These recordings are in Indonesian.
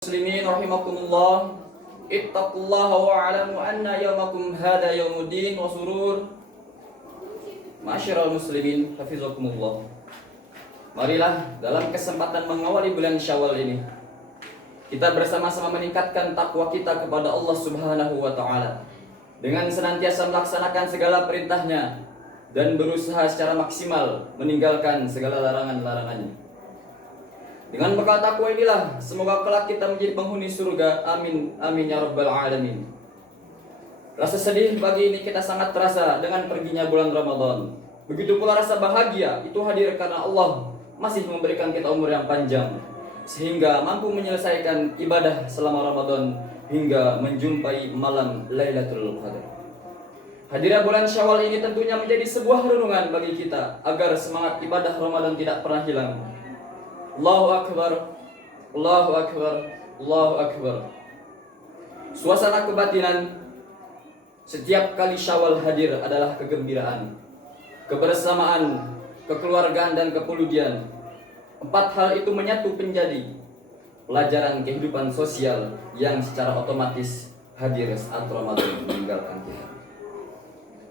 Muslimin rahimakumullah, ittaqullaha wa'alamu anna yawmakum hadha yawmuddin wa surur. Ma'asyiral muslimin hafizakumullah. Marilah dalam kesempatan mengawali bulan Syawal ini kita bersama-sama meningkatkan takwa kita kepada Allah Subhanahu wa taala dengan senantiasa melaksanakan segala perintahnya dan berusaha secara maksimal meninggalkan segala larangan-larangannya. Dengan bekal takwa inilah semoga kelak kita menjadi penghuni surga. Amin amin ya rabbal alamin. Rasa sedih pagi ini kita sangat terasa dengan perginya bulan Ramadan. Begitu pula rasa bahagia itu hadir karena Allah masih memberikan kita umur yang panjang sehingga mampu menyelesaikan ibadah selama Ramadan hingga menjumpai malam Lailatul Qadar. Hadirnya bulan Syawal ini tentunya menjadi sebuah renungan bagi kita agar semangat ibadah Ramadan tidak pernah hilang. Allahu Akbar, Allahu Akbar, Allahu Akbar. Suasana kebatinan setiap kali Syawal hadir adalah kegembiraan, kebersamaan, kekeluargaan dan kepedulian. Empat hal itu menyatu menjadi pelajaran kehidupan sosial yang secara otomatis hadir saat Ramadan meninggalkan kita.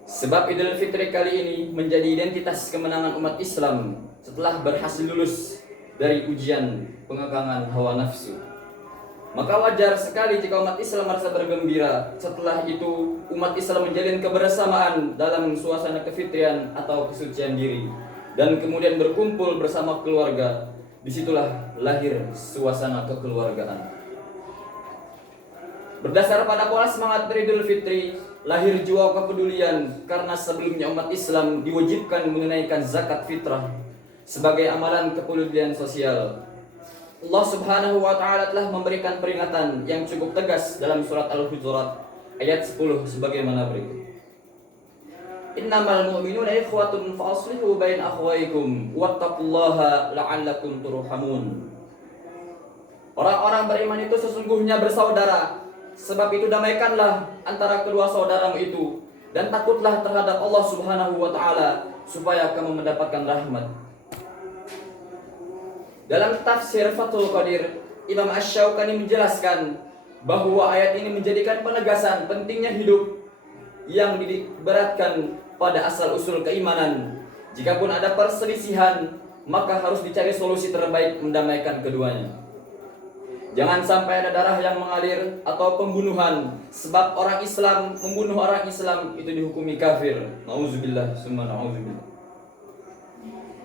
Sebab Idul Fitri kali ini menjadi identitas kemenangan umat Islam setelah berhasil lulus dari ujian pengekangan hawa nafsu. Maka wajar sekali jika umat Islam merasa bergembira. Setelah itu umat Islam menjalin kebersamaan dalam suasana kefitrian atau kesucian diri dan kemudian berkumpul bersama keluarga. Disitulah lahir suasana kekeluargaan. Berdasar pada pola semangat Idul Fitri, lahir jiwa kepedulian karena sebelumnya umat Islam diwajibkan menunaikan zakat fitrah sebagai amalan kepedulian sosial. Allah Subhanahu wa taala telah memberikan peringatan yang cukup tegas dalam surat Al-Hujurat ayat 10 sebagaimana berikut. Innamal mu'minuna ikhwatun fa aslihu bain akhwaykum wattaqullaha la'allakum turhamun. Orang-orang beriman itu sesungguhnya bersaudara, sebab itu damaikanlah antara kedua saudaramu itu dan takutlah terhadap Allah Subhanahu wa taala supaya kamu mendapatkan rahmat. Dalam tafsir Fathul Qadir, Imam Asy-Syaukani menjelaskan bahwa ayat ini menjadikan penegasan pentingnya hidup yang diberatkan pada asal-usul keimanan. Jikapun ada perselisihan, maka harus dicari solusi terbaik mendamaikan keduanya. Jangan sampai ada darah yang mengalir atau pembunuhan, sebab orang Islam membunuh orang Islam itu dihukumi kafir. Nauzubillah summa nauzubillah.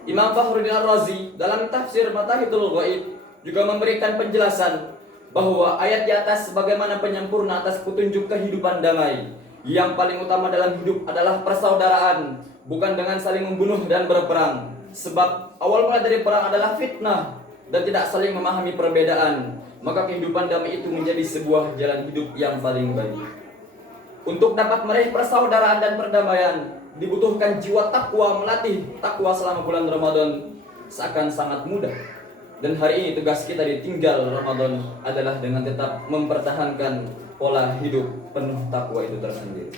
Imam Fakhruddin Ar-Razi dalam tafsir Matahithul Ghaib juga memberikan penjelasan bahwa ayat di atas sebagaimana penyempurna atas petunjuk kehidupan damai. Yang paling utama dalam hidup adalah persaudaraan, bukan dengan saling membunuh dan berperang. Sebab awal mula dari perang adalah fitnah dan tidak saling memahami perbedaan. Maka kehidupan damai itu menjadi sebuah jalan hidup yang paling baik. Untuk dapat meraih persaudaraan dan perdamaian, dibutuhkan jiwa takwa. Melatih takwa selama bulan Ramadan seakan sangat mudah. Dan hari ini tugas kita ditinggal Ramadan adalah dengan tetap mempertahankan pola hidup penuh takwa itu tersendiri.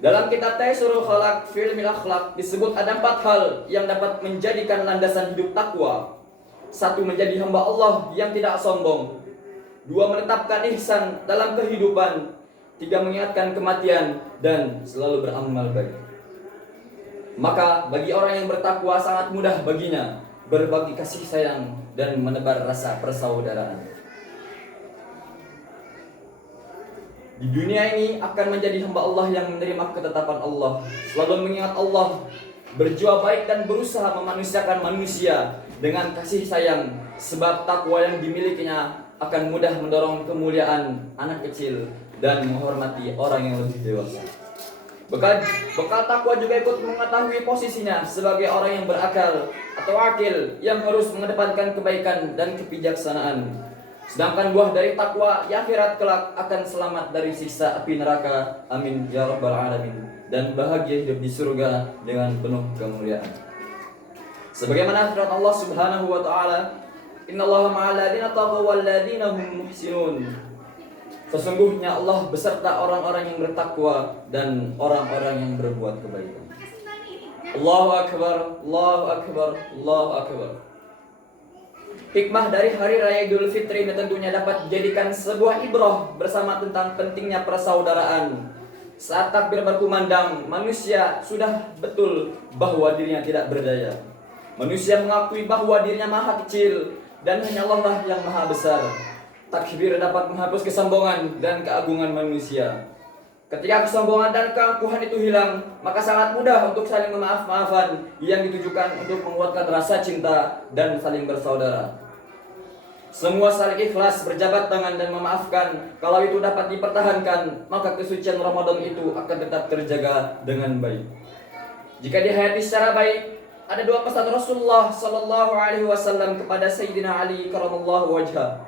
Dalam kitab Taisirul Khalaq fi Ilmil Akhlaq disebut ada 4 hal yang dapat menjadikan landasan hidup takwa. 1. Menjadi hamba Allah yang tidak sombong. 2. Menetapkan ihsan dalam kehidupan. 3. Mengingatkan kematian dan selalu beramal baik. Maka bagi orang yang bertakwa sangat mudah baginya berbagi kasih sayang dan menebar rasa persaudaraan. Di dunia ini akan menjadi hamba Allah yang menerima ketetapan Allah, selalu mengingat Allah, berjiwa baik dan berusaha memanusiakan manusia dengan kasih sayang, sebab takwa yang dimilikinya akan mudah mendorong kemuliaan anak kecil dan menghormati orang yang lebih dewasa. Bekal takwa juga ikut mengetahui posisinya sebagai orang yang berakal atau akil yang harus mengedepankan kebaikan dan kebijaksanaan. Sedangkan buah dari takwa di akhirat kelak akan selamat dari siksa api neraka. Amin ya rabbal alamin. Dan bahagia hidup di surga dengan penuh kemuliaan. Sebagaimana firman Allah Subhanahu wa taala, "Innallaha ma'al ladzina taqaw wal ladzina hum muhsinun." Sesungguhnya Allah beserta orang-orang yang bertakwa dan orang-orang yang berbuat kebaikan. Allahu Akbar, Allahu Akbar, Allahu Akbar. Hikmah dari hari raya Idul Fitri ini tentunya dapat dijadikan sebuah ibrah bersama tentang pentingnya persaudaraan. Saat takbir berkumandang, manusia sudah betul bahwa dirinya tidak berdaya. Manusia mengakui bahwa dirinya maha kecil dan hanya Allah lah yang maha besar. Takbir dapat menghapus kesombongan dan keagungan manusia. Ketika kesombongan dan keangkuhan itu hilang, maka sangat mudah untuk saling memaaf-maafan yang ditujukan untuk menguatkan rasa cinta dan saling bersaudara. Semua saling ikhlas berjabat tangan dan memaafkan. Kalau itu dapat dipertahankan, maka kesucian Ramadan itu akan tetap terjaga dengan baik. Jika dihayati secara baik, ada dua pesan Rasulullah Sallallahu Alaihi Wasallam kepada Sayyidina Ali Karamallahu Wajhah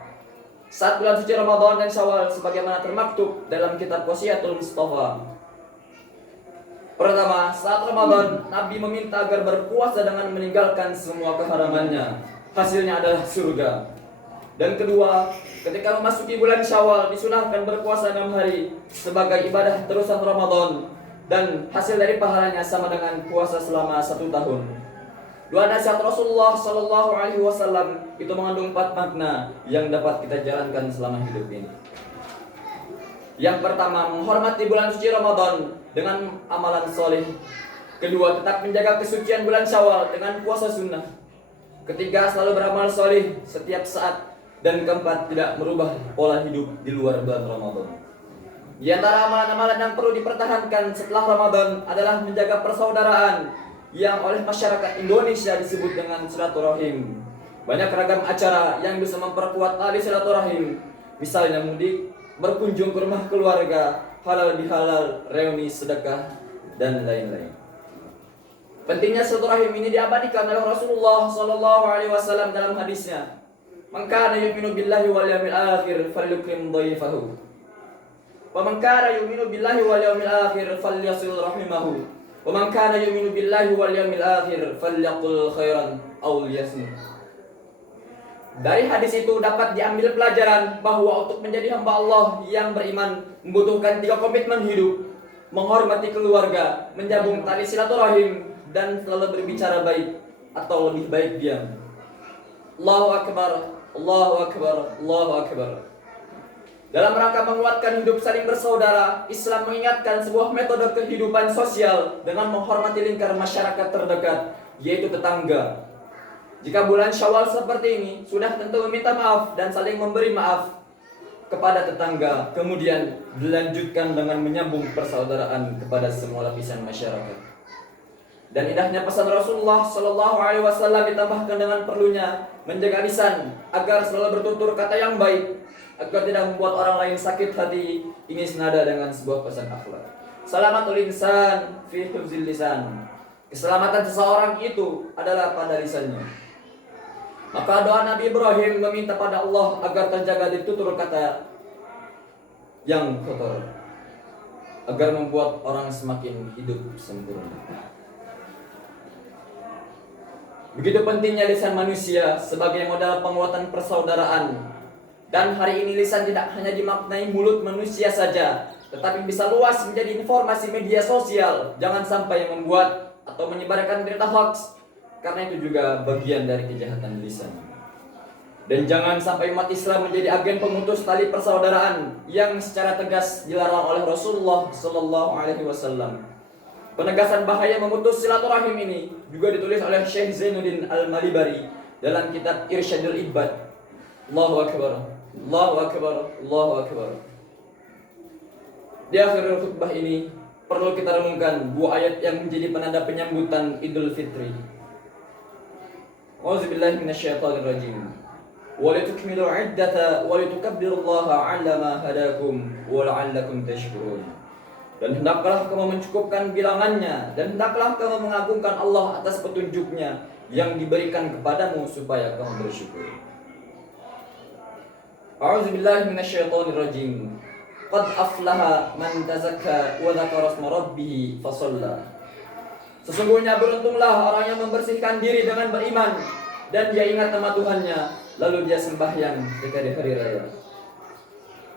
saat bulan suci Ramadan dan Syawal, sebagaimana termaktub dalam kitab Wasiyatul Mustafa. Pertama, saat Ramadan, Nabi meminta agar berpuasa dengan meninggalkan semua keharamannya. Hasilnya adalah surga. Dan kedua, ketika memasuki bulan Syawal, disunahkan berpuasa 6 hari sebagai ibadah terusan Ramadan, dan hasil dari pahalanya sama dengan puasa selama 1 tahun. Dua nasihat Rasulullah Sallallahu Alaihi Wasallam itu mengandung 4 makna yang dapat kita jalankan selama hidup ini. Yang pertama, menghormati bulan suci Ramadan dengan amalan soleh. Kedua, tetap menjaga kesucian bulan Syawal dengan puasa sunnah. Ketiga, selalu beramal soleh setiap saat. Dan keempat, tidak merubah pola hidup di luar bulan Ramadan. Di antara amalan-amalan yang perlu dipertahankan setelah Ramadan adalah menjaga persaudaraan yang oleh masyarakat Indonesia disebut dengan silaturahim. Banyak ragam acara yang bisa memperkuat tali silaturahim, misalnya mudik, berkunjung ke rumah keluarga, halal bihalal, reuni sedekah, dan lain-lain. Pentingnya silaturahim ini diabadikan oleh Rasulullah Sallallahu Alaihi Wasallam dalam hadisnya. Man kana yu'minu billahi wal yawmil akhir falyukrim dhaifahu. Wa man kana yu'minu billahi wal yawmil akhir falyasil rahimahu. Wa man kana yu'minu billahi wal yawmil akhir falyaqul khairan aw liyasmut. Dari hadis itu dapat diambil pelajaran bahwa untuk menjadi hamba Allah yang beriman membutuhkan 3 komitmen hidup: menghormati keluarga, menjabung tali silaturahim, dan selalu berbicara baik atau lebih baik diam. Allahu Akbar, Allahu Akbar, Allahu Akbar. Dalam rangka menguatkan hidup saling bersaudara, Islam mengingatkan sebuah metode kehidupan sosial dengan menghormati lingkar masyarakat terdekat, yaitu tetangga. Jika bulan Syawal seperti ini, sudah tentu meminta maaf dan saling memberi maaf kepada tetangga, kemudian dilanjutkan dengan menyambung persaudaraan kepada semua lapisan masyarakat. Dan indahnya pesan Rasulullah Sallallahu Alaihi Wasallam ditambahkan dengan perlunya menjaga lisan agar selalu bertutur kata yang baik, agar tidak membuat orang lain sakit hati. Ini senada dengan sebuah pesan akhlak. Salamatul insan fi hifzil lisan. Keselamatan seseorang itu adalah pada lisannya. Maka doa Nabi Ibrahim meminta pada Allah agar terjaga dari tutur kata yang kotor, agar membuat orang semakin hidup sempurna. Begitu pentingnya lisan manusia sebagai modal penguatan persaudaraan. Dan hari ini lisan tidak hanya dimaknai mulut manusia saja, tetapi bisa luas menjadi informasi media sosial. Jangan sampai membuat atau menyebarkan berita hoax, karena itu juga bagian dari kejahatan lisan. Dan jangan sampai umat Islam menjadi agen pemutus tali persaudaraan yang secara tegas dilarang oleh Rasulullah Sallallahu Alaihi Wasallam. Penegasan bahaya memutus silaturahim ini juga ditulis oleh Syekh Zainuddin Al-Malibari dalam kitab Irsyadul Ibad. Allahu Akbar, Allahu Akbar, Allahu Akbar. Di akhir khutbah ini perlu kita renungkan 2 ayat yang menjadi penanda penyambutan Idul Fitri. Auzubillahi minasyaitonir rajim. Wa litukmilu 'iddata wa litukabbirullaha 'ala ma hadakum wa la'allakum tashkurun. Dan hendaklah kamu mencukupkan bilangannya, dan hendaklah kamu mengagungkan Allah atas petunjuknya yang diberikan kepadamu supaya kamu bersyukur. A'udzubillahi minasyaitonirrajim. Qad aflaha man tazakka wa dzakara asma rabbih fasalla. Sesungguhnya beruntunglah orang yang membersihkan diri dengan beriman dan dia ingat nama Tuhannya, lalu dia sembahyang ketika di hari raya.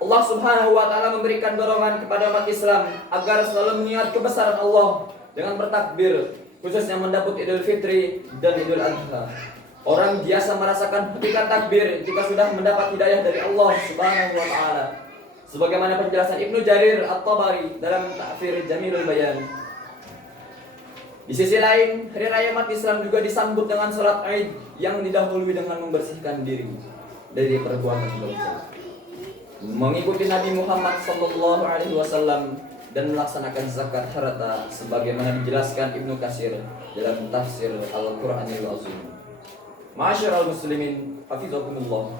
Allah Subhanahu wa taala memberikan dorongan kepada umat Islam agar selalu mengingat kebesaran Allah dengan bertakbir, khususnya menyambut Idul Fitri dan Idul Adha. Orang biasa merasakan hakikat takbir jika sudah mendapat hidayah dari Allah Subhanahu wa taala. Sebagaimana penjelasan Ibnu Jarir At-Tabari dalam Ta'fir Jamilul Bayan. Di sisi lain, hari raya umat Islam juga disambut dengan salat Id yang didahului dengan membersihkan diri dari perbuatan dosa, mengikuti Nabi Muhammad sallallahu alaihi wasallam dan melaksanakan zakat harta sebagaimana dijelaskan Ibnu Katsir dalam tafsir Al-Qur'anil Azim. Ma'asyiral muslimin, hafizakumullah.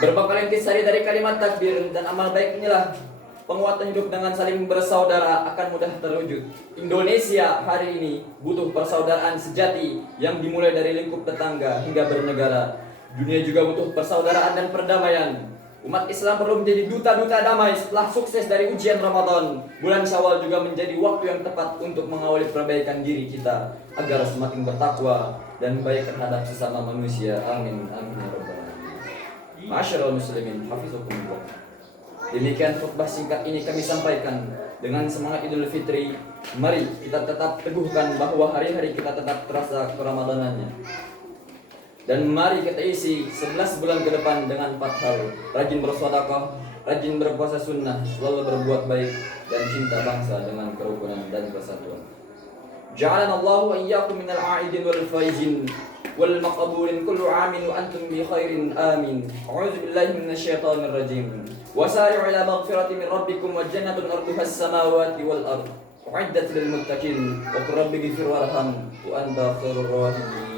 Berbekal intisari dari kalimat takbir dan amal baik inilah penguatan hidup dengan saling bersaudara akan mudah terwujud. Indonesia hari ini butuh persaudaraan sejati yang dimulai dari lingkup tetangga hingga bernegara. Dunia juga butuh persaudaraan dan perdamaian. Umat Islam perlu menjadi duta-duta damai setelah sukses dari ujian Ramadan. Bulan Syawal juga menjadi waktu yang tepat untuk mengawali perbaikan diri kita agar semakin bertakwa dan baik terhadap sesama manusia. Amin. Amin ya rabbal alamin. Ma'asyiral muslimin, hafizakumullah. Demikian khutbah singkat ini kami sampaikan dengan semangat Idul Fitri. Mari kita tetap teguhkan bahwa hari-hari kita tetap terasa keramadanannya. Dan mari kita isi 11 bulan ke depan dengan 4 hal: rajin bersedekah, rajin berpuasa sunnah, selalu berbuat baik, dan cinta bangsa dengan kerukunan dan persatuan. Ja'alana Allahu wa iyyakum minal a'idin wal faizin wal maqbulin kullu 'amin wa antum bi khairin amin. A'udzu billahi minasyaitonir rajim. Wasari'u ila maghfiratin min rabbikum wa jannatin 'arduha as-samawati wal ardh. U'iddat lil muttaqin wa qur rabbi ighfir warham wa anta khairur rahimin.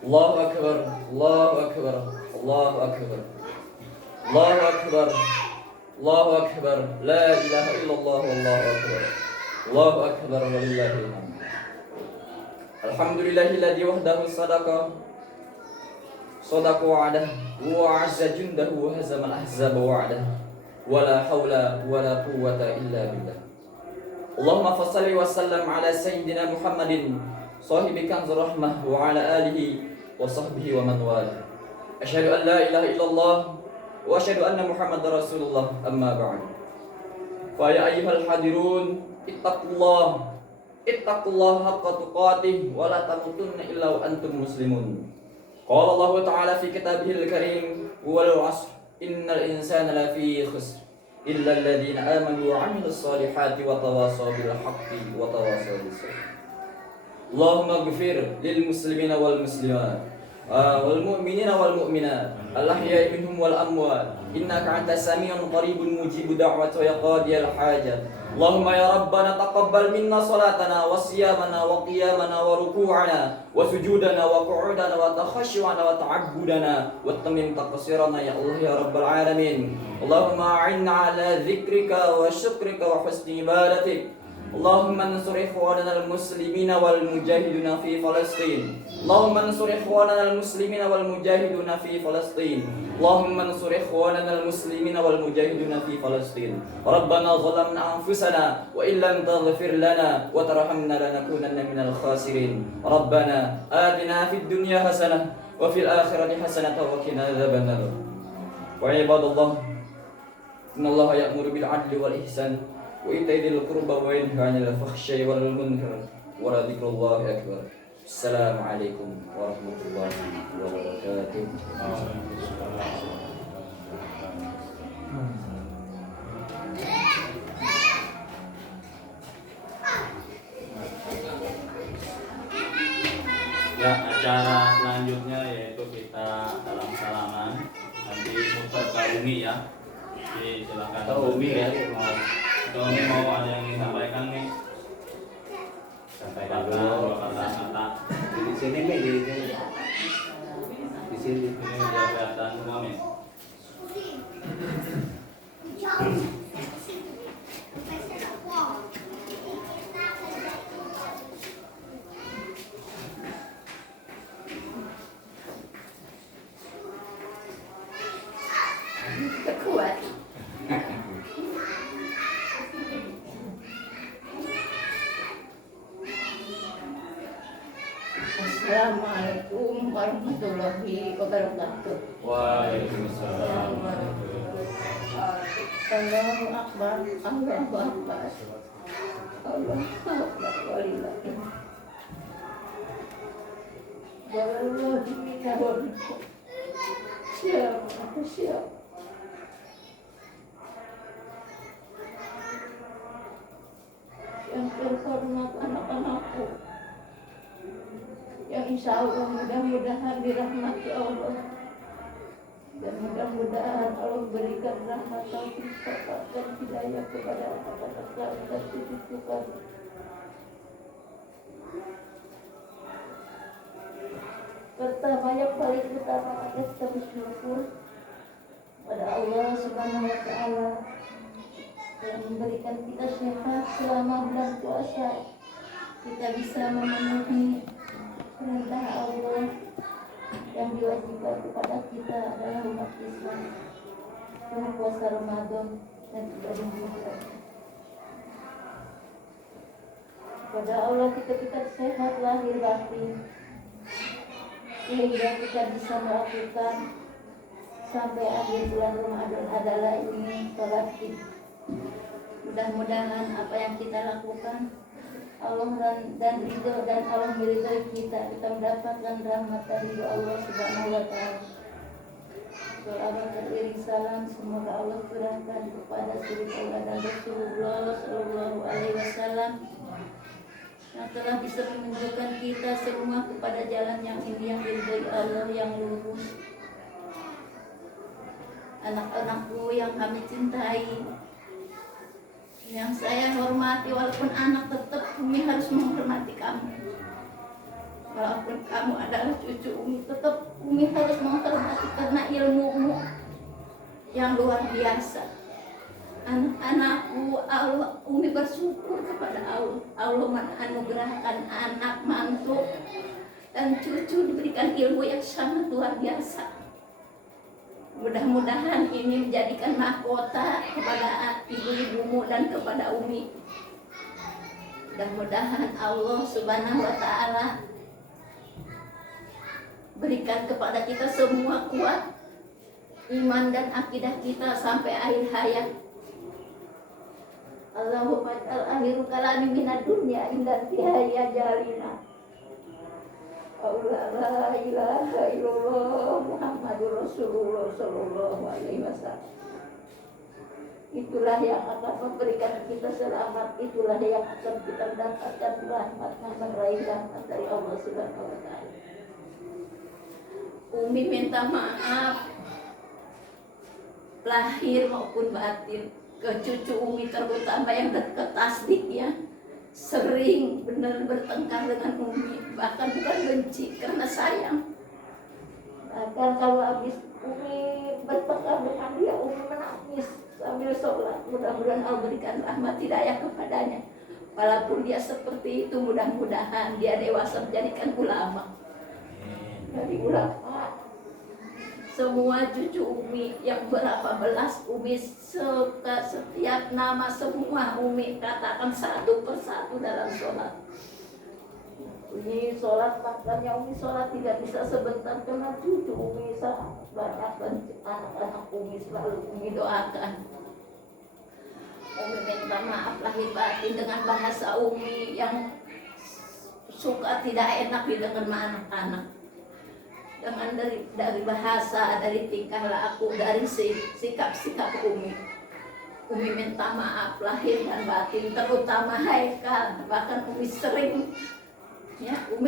Allahu akbar, Allahu akbar, Allahu akbar, Allahu akbar, Allahu akbar, la ilaha illallah, wallahu akbar, Allahu akbar, walillahil hamd. Alhamdulillahilladzi wahdahu sadaqa wa'dah wa 'azza jundahu wa hazama al-ahzaba wa'dah wa la hawla wa la quwwata illa billah. Allahumma fassalli wa sallam ala sayyidina Muhammadin sahibi kanzur rahmah wa ala alihi wa sahbihi wa man wala. Asyhadu an la ilaha illallah wa asyhadu anna Muhammadar Rasulullah, amma ba'd. Fa ya ayyuhal hadirun, ittaqullah haqqa tuqatih wa la tamutunna illa wa antum muslimun. Qala Allah ta'ala fi kitabihil karim wal 'ashr innal insana lafi khusr illa alladhina amanu wa 'amilus solihati wa tawasaw bil haqqi wa tawasaw bis sabr. Allahumma ighfir lil muslimina wal muslimat wal mu'minina wal mu'minat al-ahya'i minhum wal amwat innaka antas sami'un qaribun mujibud da'wati ya qadiyal hajat. Allahumma ya rabbana taqabbal minna salatana wa siyamana wa qiyamana wa ruku'ana wa sujudana wa qu'udana wa takhashu'ana wa ta'abbudana wa tamim taqsirana ya Allah ya rabbal alamin. Allahumma a'inna ala dzikrika wa syukrika wa husni ibadatik. Allahumma ansur ikhwanana al-muslimina wal mujahiduna fi Palestin. Allahumma ansur ikhwanana al-muslimina wal mujahiduna fi Palestin. Allahumma ansur ikhwanana al-muslimina wal mujahiduna fi Palestin. Rabbana zalamna anfusana wa illam taghfir lana wa tarhamna lanakunanna minal khasirin. Rabbana atina fid dunya hasanah wa fil akhirati hasanah wa qina adzabannar. Wa ibadallah, innallaha ya'muru bil 'adli wal ihsan wa ita'i dzil qurba wa yanha 'anil fahsya'i wal munkar wa la dzikrullahi akbar. Assalamualaikum warahmatullahi wabarakatuh. Ya, acara selanjutnya yaitu kita salam salaman, nanti muter ke Umi ya. Jadi silakan. Umi ya. Umi mau ada yang disampaikan nih? Sampaikan dua kata-kata. Di sini Mi, di sini. Ini udah kelihatan semua nih. Kuat. Assalamualaikum warahmatullahi warahmatullahi wabarakatuh. Waalaikumsalam. Allahu Akbar, Allahu Akbar, Allahu Akbar, walillahi. Wallahi minna wa minkum. Siap, aku siap. Yang terhormat anak-anakku, yang insya Allah mudah-mudahan dirahmati Allah, dan mudah-mudahan Allah berikan rahmat taufik dan hidayah kepada anak-anak kami dan cucu kami. Pertama yang paling utama adalah kita bersyukur pada Allah Subhanahu wa Ta'ala yang memberikan kita sehat selama bulan puasa. Kita bisa memenuhi perintah Allah yang diwajibkan kepada kita adalah umat Islam dengan puasa Ramadan dan ibadah puasa. Pada Allah kita sehat lahir batin, sehingga kita bisa melakukan sampai akhir bulan Ramadan adalah ini sholat Id. Mudah-mudahan apa yang kita lakukan Allah dan ridho dan Allah meridhoi kita mendapatkan rahmat dan ridho Allah Subhanahu wa Ta'ala. Selawat beriring salam semoga Allah curahkan kepada suri Allah dan Rasulullah Sallallahu Alaihi Wasallam yang telah bisa menunjukkan kita semua kepada jalan yang ini yang diridhoi Allah yang lurus. Anak-anakku yang kami cintai, yang saya hormati, walaupun anak tetap Umi harus menghormati kamu. Walaupun kamu adalah cucu Umi, tetap Umi harus menghormati karena ilmumu yang luar biasa. Anak-anakku, Allah, Umi bersyukur kepada Allah. Allah menganugerahkan anak, mantu, dan cucu diberikan ilmu yang sangat luar biasa. Mudah-mudahan ini menjadikan mahkota kepada ibu-ibumu dan kepada Umi. Mudah-mudahan Allah Subhanahu wa Ta'ala berikan kepada kita semua kuat iman dan akidah kita sampai akhir hayat. Allahumma ja'al akhiru kalami minad dunya inda tihaya jalina. La ilaha illallah Muhammadur Rasulullah Sallallahu Alaihi Wasallam. Itulah yang akan memberikan kita selamat. Itulah yang akan kita mendapatkan rahmat dan meraih rahmat dari Allah Subhanahu Wa Taala. Umi minta maaf lahir maupun batin ke cucu Umi, terutama yang dekat tasdik ya. Sering benar bertengkar dengan Umi, bahkan bukan benci karena sayang. Bahkan kalau habis Umi bertengkar dengan dia, Umi menangis sambil sholat. Mudah-mudahan Allah berikan rahmat hidayah kepadanya. Walaupun dia seperti itu, mudah-mudahan dia dewasa menjadikan ulama. Jadi ulama, semua cucu Umi yang berapa belas Umi suka setiap nama semua Umi katakan satu persatu dalam sholat. Umi sholat, makanya Umi sholat tidak bisa sebentar karena cucu Umi sangat banyak dan anak-anak Umi selalu Umi doakan. Umi minta maaf lahir batin dengan bahasa Umi yang suka tidak enak didengar sama anak-anak. Dengan dari bahasa, dari tingkah laku, dari sikap-sikap Umi. Umi minta maaf lahir dan batin, terutama Haikal. Bahkan Umi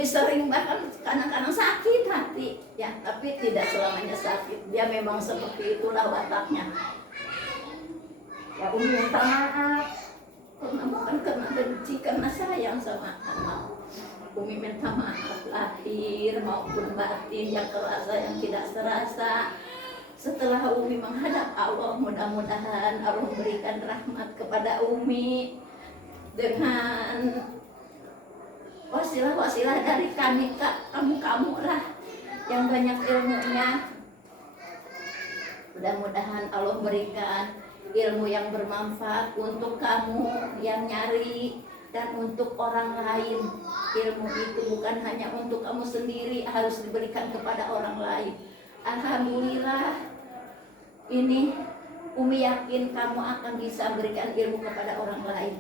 sering bahkan kadang-kadang sakit hati, ya, tapi tidak selamanya sakit. Dia memang seperti itulah wataknya. Ya, Umi minta maaf, karena bukan karena benci, karena sayang sama anak. Umi minta maaf lahir maupun batin yang terasa yang tidak terasa. Setelah Umi menghadap Allah, mudah-mudahan Allah memberikan rahmat kepada Umi dengan wasilah-wasilah dari kamu lah yang banyak ilmunya. Mudah-mudahan Allah berikan ilmu yang bermanfaat untuk kamu yang nyari dan untuk orang lain. Ilmu itu bukan hanya untuk kamu sendiri, harus diberikan kepada orang lain. Alhamdulillah, ini Umi yakin kamu akan bisa berikan ilmu kepada orang lain.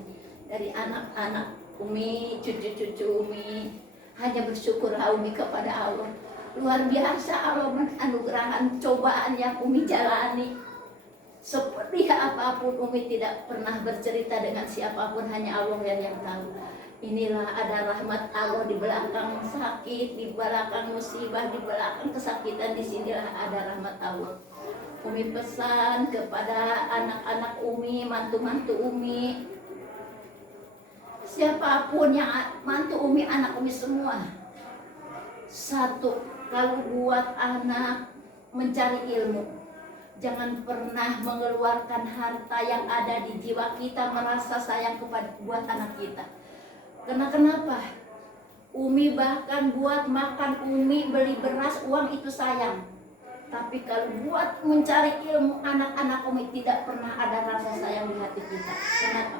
Dari anak-anak Umi, cucu-cucu Umi, hanya bersyukurlah Umi kepada Allah. Luar biasa Allah menganugerahkan cobaan yang Umi jalani. Seperti apapun Umi tidak pernah bercerita dengan siapapun, hanya Allah yang tahu. Inilah ada rahmat Allah di belakang sakit, di belakang musibah, di belakang kesakitan. Disinilah ada rahmat Allah. Umi pesan kepada anak-anak Umi, mantu-mantu Umi, siapapun yang mantu Umi, anak Umi semua. Satu, kalau buat anak mencari ilmu, jangan pernah mengeluarkan harta yang ada di jiwa kita merasa sayang kepada buat anak kita. Karena kenapa? Umi bahkan buat makan Umi, beli beras, uang itu sayang. Tapi kalau buat mencari ilmu, anak-anak Umi tidak pernah ada rasa sayang di hati kita. Kenapa?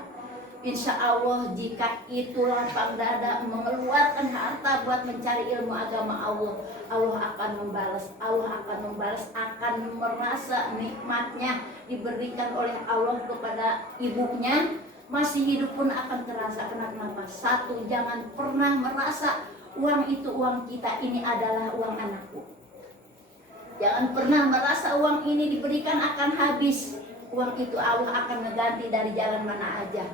Insya Allah jika itu lapang dada mengeluarkan harta buat mencari ilmu agama Allah, Allah akan membalas. Allah akan membalas, akan merasa nikmatnya diberikan oleh Allah kepada ibunya. Masih hidup pun akan terasa. Kenapa? Satu, jangan pernah merasa uang itu uang kita, ini adalah uang anakku. Jangan pernah merasa uang ini diberikan akan habis. Uang itu Allah akan mengganti dari jalan mana aja.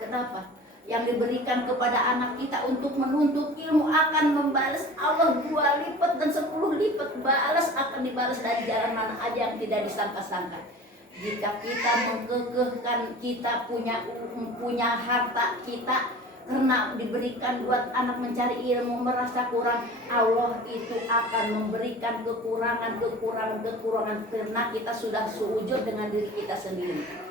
Kenapa? Yang diberikan kepada anak kita untuk menuntut ilmu akan membalas Allah 2 lipat dan 10 lipat. Balas akan dibalas dari jalan mana aja yang tidak disangka-sangka. Jika kita mengkekehkan kita punya harta kita karena diberikan buat anak mencari ilmu merasa kurang, Allah itu akan memberikan kekurangan karena kita sudah sujud dengan diri kita sendiri.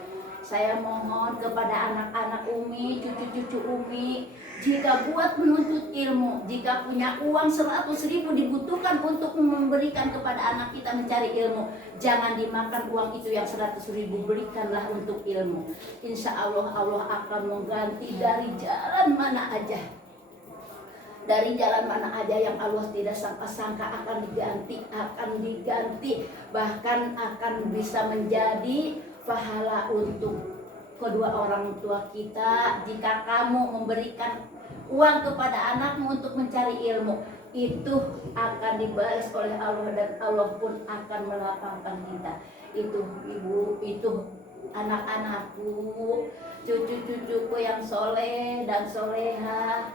Saya mohon kepada anak-anak Umi, cucu-cucu Umi, jika buat menuntut ilmu, jika punya uang 100.000 dibutuhkan untuk memberikan kepada anak kita mencari ilmu, jangan dimakan uang itu yang 100.000, berikanlah untuk ilmu. Insya Allah Allah akan mengganti dari jalan mana aja. Dari jalan mana aja yang Allah tidak sangka-sangka akan diganti, bahkan akan bisa menjadi pahala untuk kedua orang tua kita. Jika kamu memberikan uang kepada anakmu untuk mencari ilmu, itu akan dibalas oleh Allah dan Allah pun akan melapangkan kita. Itu ibu, itu anak-anakku, cucu-cucuku yang soleh dan soleha.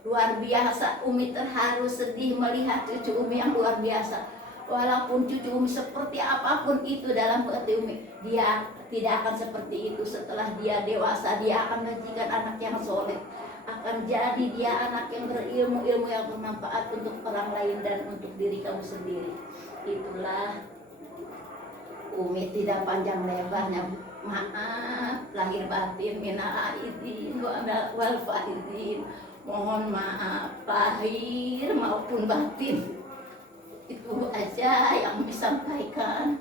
Luar biasa Umi terharu, sedih melihat cucu Umi yang luar biasa. Walaupun cucu Umi seperti apapun itu dalam hati Umi, dia tidak akan seperti itu. Setelah dia dewasa, dia akan menjadikan anak yang soleh, akan jadi dia anak yang berilmu, ilmu yang bermanfaat untuk orang lain dan untuk diri kamu sendiri. Itulah Umi tidak panjang lebarnya. Maaf lahir batin, minal aidin wal faizin. Mohon maaf lahir maupun batin. Itu aja yang disampaikan.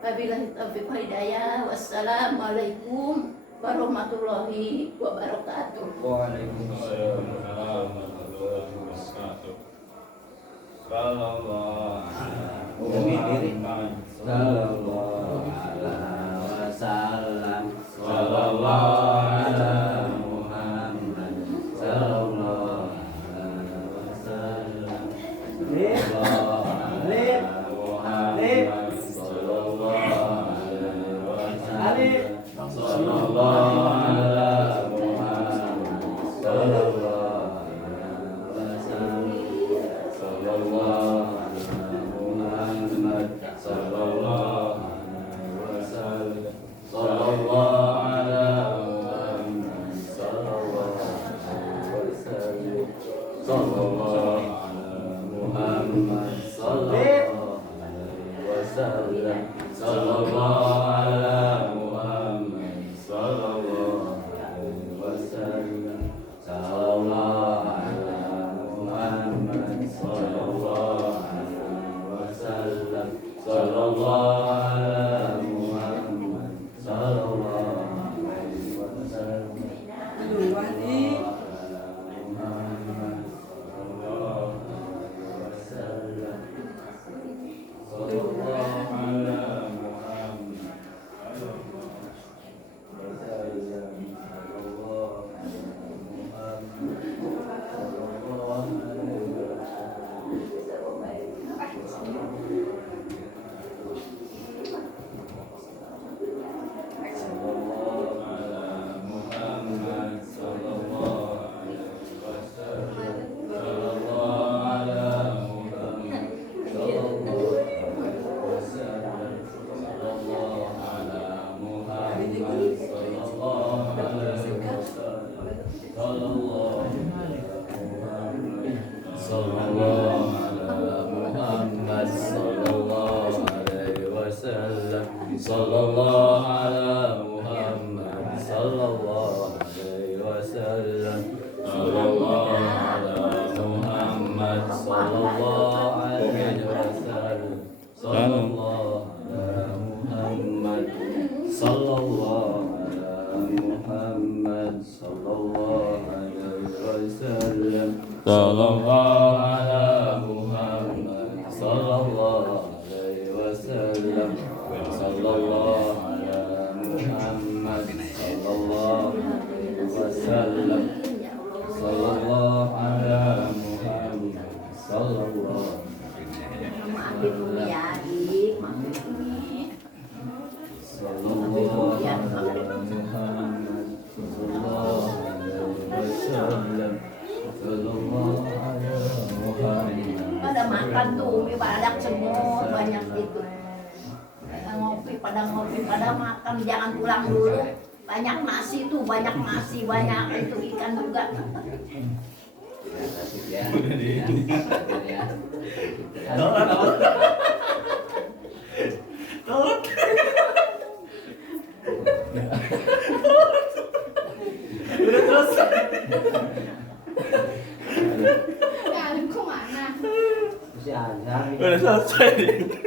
Wabillahi taufiq wal hidayah. Wassalamualaikum warahmatullahi wabarakatuh. Waalaikumsalam. wasallam. Sallallahu ala Muhammad. Sallallahu alaihi wasallam. Sallallahu ala Muhammad. Sallallahu alaihi wasallam. Sallallahu ala Muhammad. Sallallahu ala Muhammad. Sallallahu alaihi wasallam. Sallallahu ala Muhammad. Sallallahu alaihi wasallam. Sallallahu ala Muhammad. Sallallahu alaihi wasallam. Sallallahu ala Muhammad. Sallallahu. Maafin Umi ya adik, maafin Umi. Sallallahu ala Muhammad. Sallallahu alaihi wasallam. Sallallahu ala Muhammad. Pada makan tuh Umi banyak semua, banyak itu. Pada ngopi, pada makan, jangan pulang dulu. Banyak nasi tuh, banyak nasi, banyak itu ikan juga. Udah selesai. Ya, kemana? Udah selesai.